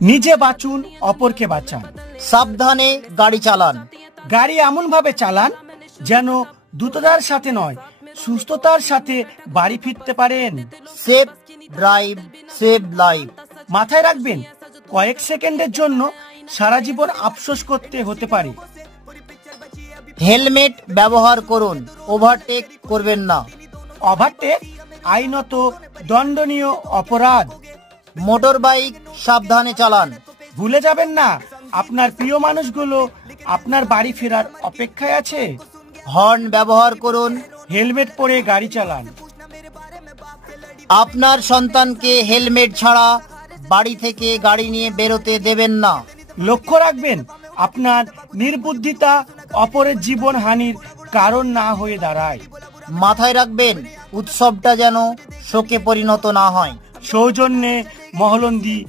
নিজে বাঁচুন, অপরকে বাঁচান। সাবধানে গাড়ি চালান। গাড়ি এমন ভাবে চালান যেন দ্রুততার সাথে নয়, সুস্থতার সাথে বাড়ি ফিরতে পারেন। Safe drive, save life. মাথায় রাখবেন, কয়েক সেকেন্ডের জন্য সারা জীবন আফসোস করতে হতে পারে। হেলমেট ব্যবহার করুন, ওভারটেক করবেন না। ওভারটেক আইনত দণ্ডনীয় অপরাধ। মোটর বাইক সাবধানে চালান। ভুলে যাবেন না, আপনার প্রিয় মানুষগুলো আপনার বাড়ি ফেরার অপেক্ষায় আছে। হর্ন ব্যবহার করুন। হেলমেট পরে গাড়ি চালান। আপনার সন্তানকে হেলমেট ছাড়া বাড়ি থেকে গাড়ি নিয়ে বেরোতে দেবেন না। লক্ষ্য রাখবেন, আপনার নির্বুদ্ধিতা অপরের জীবন হানির কারণ না হয়ে দাঁড়ায়। মাথায় রাখবেন, উৎসবটা যেন শোকে পরিণত না হয়। সৌজন্যে মহলন্দি